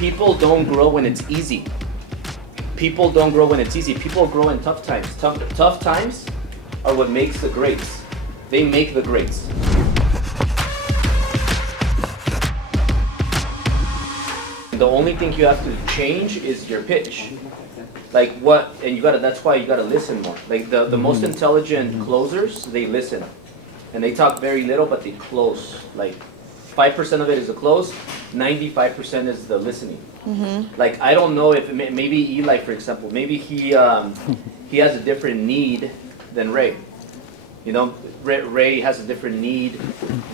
People don't grow when it's easy. People don't grow when it's easy. People grow in tough times. Tough times are what makes the greats. They make the greats. The only thing you have to change is your pitch. Like what, and you gotta, that's why you gotta listen more. Like the most intelligent closers, they listen. And they talk very little, but they close. Like 5% of it is the close, 95% is the listening. Like I don't know if, maybe Eli, for example, maybe he has a different need than Ray. You know, Ray has a different need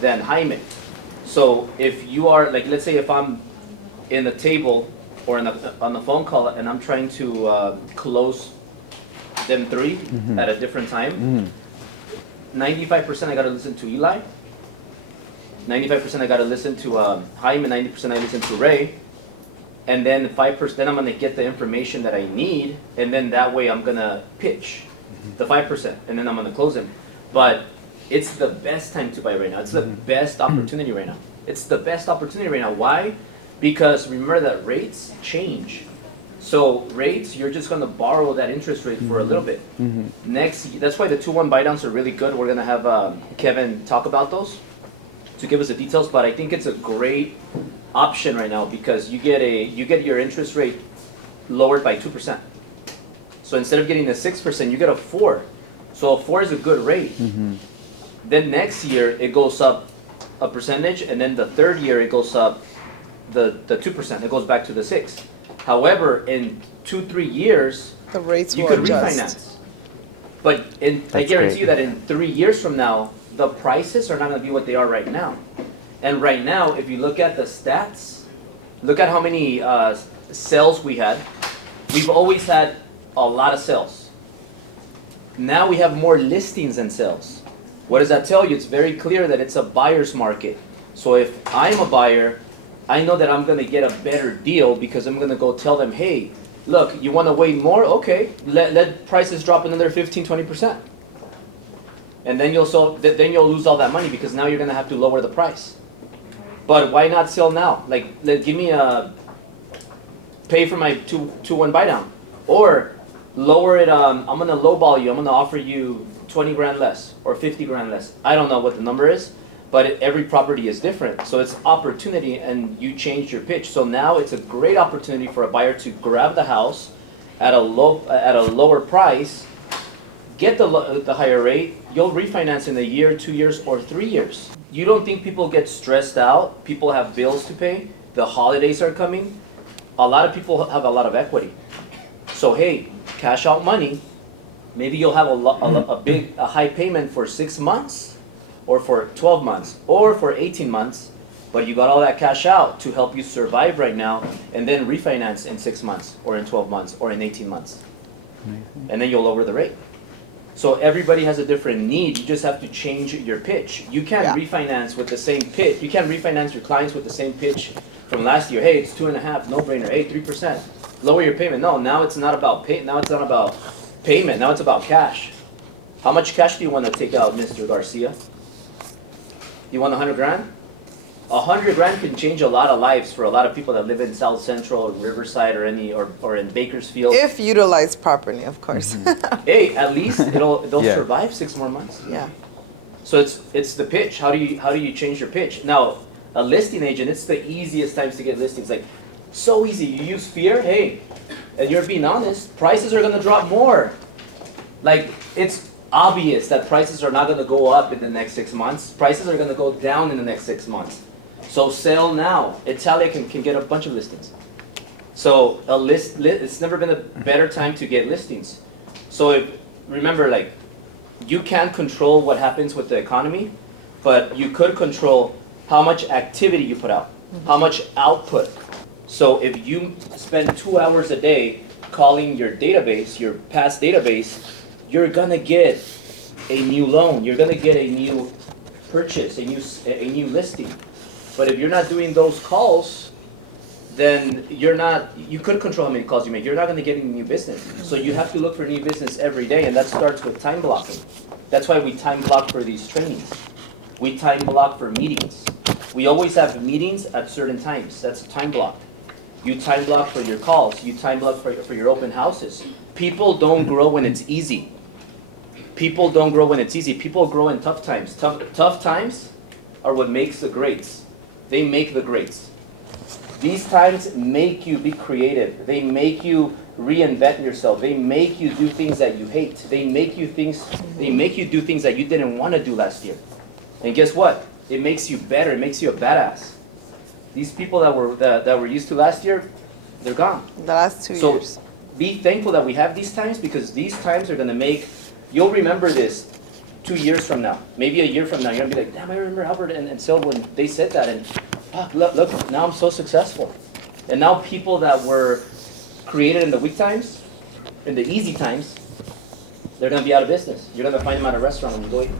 than Jaime. So if you are, like, let's say if I'm in the table or on the phone call and I'm trying to close them three at a different time, 95% I gotta listen to Eli, 95% I gotta listen to Jaime, 90% I listen to Ray, and then 5% then I'm gonna get the information that I need, and then that way I'm gonna pitch the 5%, and then I'm gonna close them. But it's the best time to buy right now. It's the best opportunity right now. It's the best opportunity right now. Why? Because remember that rates change. So rates, you're just gonna borrow that interest rate for a little bit. Next, that's why the 2-1 buy downs are really good. We're gonna have Kevin talk about those to give us the details, but I think it's a great option right now because you get your interest rate lowered by 2%. So instead of getting a 6%, you get a 4. So a 4 is a good rate. Then next year it goes up a percentage, and then the third year it goes up the 2%. It goes back to the 6. However, in 2-3 years, the rates you will could adjust. refinance. But I guarantee you that in 3 years from now, the prices are not going to be what they are right now. And right now, if you look at the stats, look at how many sales we had. We've always had a lot of sales. Now we have more listings than sales. What does that tell you? It's very clear that it's a buyer's market. So if I'm a buyer, I know that I'm going to get a better deal because I'm going to go tell them, hey, look, you want to wait more? Okay, let prices drop another 15-20%. And then you'll lose all that money because now you're going to have to lower the price. But why not sell now? Like, give me pay for my 2-1 buy down. Or lower it, I'm going to lowball you. I'm going to offer you 20 grand less or 50 grand less. I don't know what the number is, but every property is different. So it's opportunity, and you change your pitch. So now it's a great opportunity for a buyer to grab the house at a lower price, get the higher rate. You'll refinance in a year, 2 years, or 3 years. You don't think people get stressed out? People have bills to pay. The holidays are coming. A lot of people have a lot of equity. So hey, cash out money. Maybe you'll have a high payment for 6 months, or for 12 months, or for 18 months, but you got all that cash out to help you survive right now, and then refinance in 6 months, or in 12 months, or in 18 months. And then you'll lower the rate. So everybody has a different need. You just have to change your pitch. You can't refinance with the same pitch. You can't refinance your clients with the same pitch from last year. Hey, it's 2.5, no brainer. Hey, 3%. Lower your payment. No, now it's not about now it's not about payment. Now it's about cash. How much cash do you want to take out, Mr. Garcia? You want 100 grand? 100 grand can change a lot of lives for a lot of people that live in South Central or Riverside or in Bakersfield. If utilized properly, of course. Hey, at least they'll survive 6 more months. Yeah. So it's the pitch. How do you change your pitch? Now, a listing agent, it's the easiest times to get listings. Like, so easy. You use fear. Hey, and you're being honest, prices are gonna drop more. Like, it's obvious that prices are not gonna go up in the next 6 months. Prices are gonna go down in the next 6 months. So sell now. Italia can get a bunch of listings. So it's never been a better time to get listings. So remember, like, you can't control what happens with the economy, but you could control how much activity you put out, how much output. So if you spend 2 hours a day calling your database, your past database, you're gonna get a new loan. You're gonna get a new purchase, a new listing. But if you're not doing those calls, then you could control how many calls you make. You're not gonna get any new business. So you have to look for new business every day, and that starts with time blocking. That's why we time block for these trainings. We time block for meetings. We always have meetings at certain times. That's time blocked. You time block for your calls. You time block for your open houses. People don't grow when it's easy. People don't grow when it's easy. People grow in tough times. Tough times are what makes the greats. They make the greats. These times make you be creative. They make you reinvent yourself. They make you do things that you hate. They make you do things that you didn't want to do last year. And guess what? It makes you better. It makes you a badass. These people that were used to last year, they're gone. The last 2 So years. be thankful that we have these times, because these times are going to make, you'll remember this 2 years from now, maybe a year from now. You're going to be like, damn, I remember Albert and Syl when they said that, and fuck, look, now I'm so successful. And now people that were created in the weak times, in the easy times, they're going to be out of business. You're going to find them at a restaurant when you go eat.